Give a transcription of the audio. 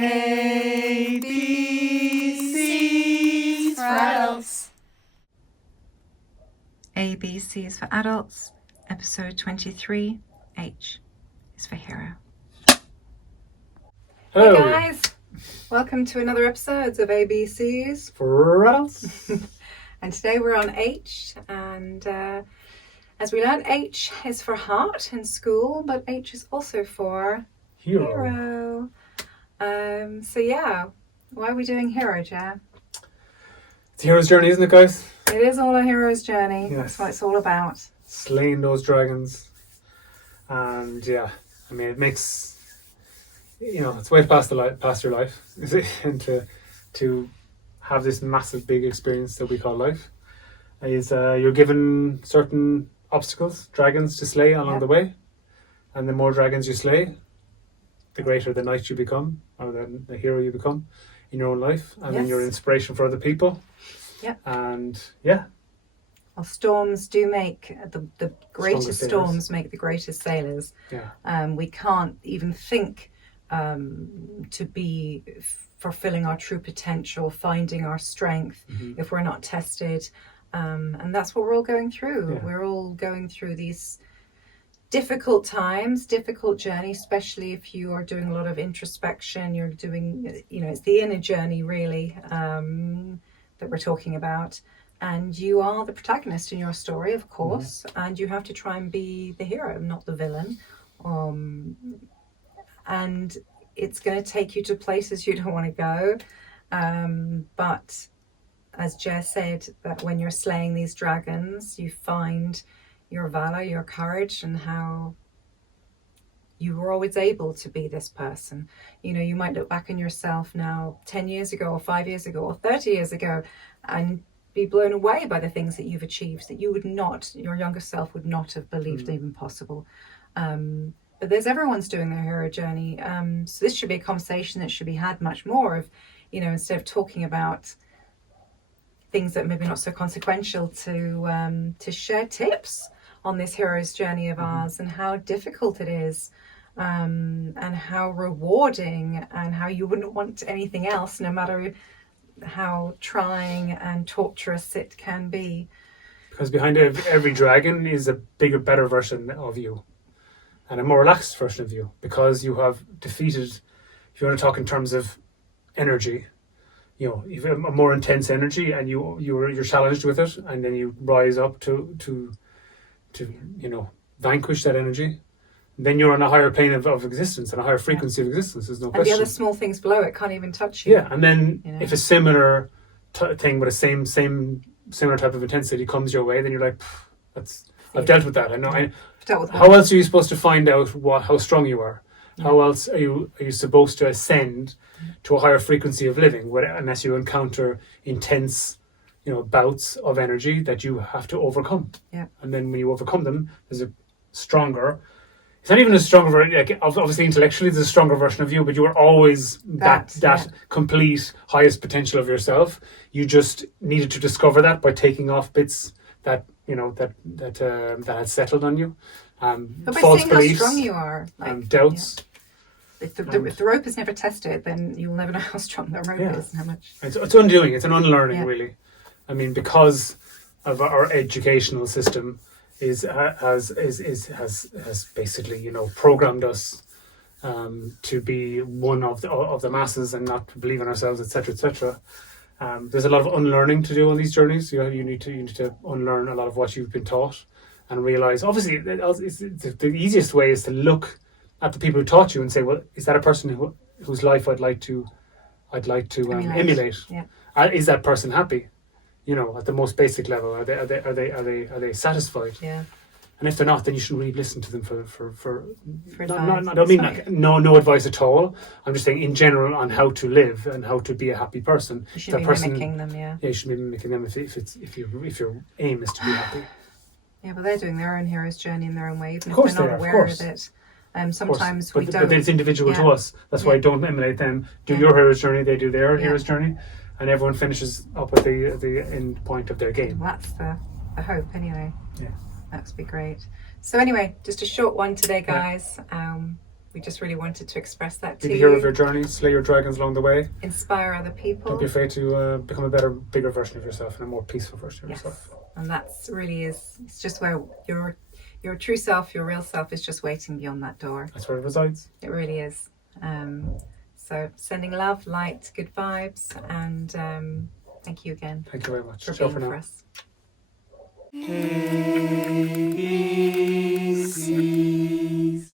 A, B, C's for adults. A, B, C is for adults. Episode 23. H is for hero. Hello. Hey guys, welcome to another episode of ABCs For adults. And today we're on H, and as we learned, H is for heart in school, but H is also for hero. So yeah, why are we doing hero, Jan? It's a hero's journey, isn't it, guys? It is all a hero's journey. Yes. That's what it's all about. Slaying those dragons. And yeah, I mean, it makes, it's way past your life, is it? And to have this massive, big experience that we call life. Is you're given certain obstacles, dragons to slay along the way. And the more dragons you slay, the greater the knight you become, or the hero you become in your own life. And then you're an inspiration for other people. Yeah. And yeah. Well, storms do make the greatest storms make the greatest sailors. Yeah. We can't even think to be fulfilling our true potential, finding our strength, if we're not tested. And that's what we're all going through. Yeah. We're all going through these difficult times, difficult journey, especially if you are doing a lot of introspection. You're doing, it's the inner journey really that we're talking about. And you are the protagonist in your story, of course, and you have to try and be the hero, not the villain. And it's going to take you to places you don't want to go. But as Jess said, that when you're slaying these dragons, you find your valor, your courage, and how you were always able to be this person. You might look back on yourself now 10 years ago or 5 years ago or 30 years ago and be blown away by the things that you've achieved that you would not, your younger self would not have believed even possible. But everyone's doing their hero journey. So this should be a conversation that should be had much more of, instead of talking about things that maybe not so consequential, to share tips on this hero's journey of ours and how difficult it is, and how rewarding, and how you wouldn't want anything else, no matter how trying and torturous it can be. Because behind every dragon is a bigger, better version of you, and a more relaxed version of you, because you have defeated, if you want to talk in terms of energy, you've a more intense energy, and you're challenged with it, and then you rise up to vanquish that energy. Then you're on a higher plane of existence and a higher frequency of existence. There's no question. And the other small things below it can't even touch you. Yeah, and then if a similar thing with a similar type of intensity comes your way, then you're like, I've dealt with that. I know. How else are you supposed to find out how strong you are? How else are you supposed to ascend to a higher frequency of living, unless you encounter intense, bouts of energy that you have to overcome? Yeah. And then when you overcome them, there's a stronger. It's not even a stronger version. Like, obviously, intellectually, there's a stronger version of you, but you are always that complete highest potential of yourself. You just needed to discover that by taking off bits that that had settled on you. But by false seeing beliefs, how strong you are, doubts. Yeah. If the rope is never tested, then you'll never know how strong the rope is and how much. It's undoing. It's an unlearning, really. I mean, because of our educational system has basically programmed us to be one of the masses and not to believe in ourselves, etc., etc. There's a lot of unlearning to do on these journeys. You need to unlearn a lot of what you've been taught and realize. Obviously, the easiest way is to look at the people who taught you and say, well, is that a person whose life I'd like to emulate? Yeah. Is that person happy? At the most basic level, are they satisfied? Yeah. And if they're not, then you shouldn't really listen to them for advice. I don't mean like no advice at all. I'm just saying in general on how to live and how to be a happy person. You should be mimicking them, yeah. Yeah, you should be mimicking them if your aim is to be happy. Yeah, but they're doing their own hero's journey in their own way, even of course if they're not aware of it. Sometimes we don't. But it's individual to us. That's why don't emulate them. Do your hero's journey, they do their hero's journey, and everyone finishes up at the end point of their game. Well, that's the hope, anyway. Yeah, that would be great. So anyway, just a short one today, guys. we just really wanted to express that Be to the hero you. of your journey, slay your dragons along the way. Inspire other people. Don't be afraid to become a better, bigger version of yourself and a more peaceful version of yourself. And that's really it's just where your true self, your real self is just waiting beyond that door. That's where it resides. It really is. So sending love, light, good vibes, and thank you again. Thank you very much. For Ciao being for now. for us. ABC.